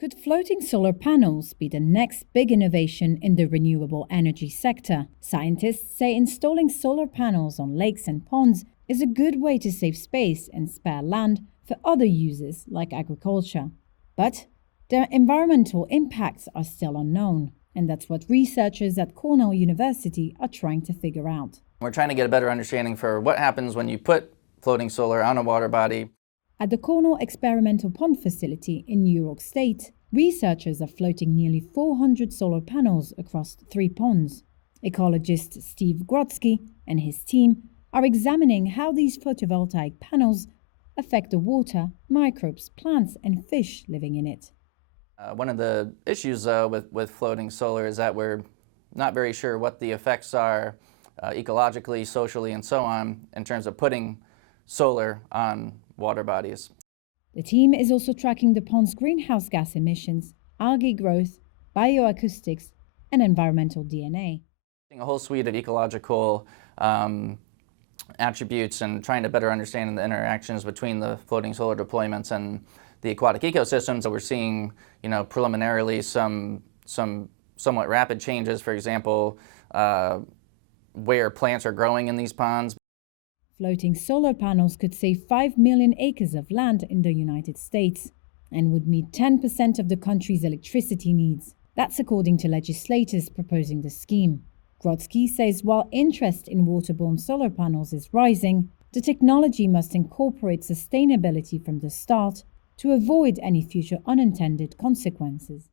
Could floating solar panels be the next big innovation in the renewable energy sector? Scientists say installing solar panels on lakes and ponds is a good way to save space and spare land for other uses like agriculture. But their environmental impacts are still unknown, and that's what researchers at Cornell University are trying to figure out. We're trying to get a better understanding for what happens when you put floating solar on a water body. At the Cornell Experimental Pond Facility in New York State, researchers are floating nearly 400 solar panels across 3 ponds. Ecologist Steve Grodsky and his team are examining how these photovoltaic panels affect the water, microbes, plants, and fish living in it. One of the issues with floating solar is that we're not very sure what the effects are ecologically, socially, and so on in terms of putting solar on water bodies. The team is also tracking the pond's greenhouse gas emissions, algae growth, bioacoustics, and environmental DNA. A whole suite of ecological attributes and trying to better understand the interactions between the floating solar deployments and the aquatic ecosystems. So we're seeing, preliminarily some somewhat rapid changes, for example, where plants are growing in these ponds. Floating solar panels could save 5 million acres of land in the United States and would meet 10% of the country's electricity needs. That's according to legislators proposing the scheme. Grodsky says while interest in waterborne solar panels is rising, the technology must incorporate sustainability from the start to avoid any future unintended consequences.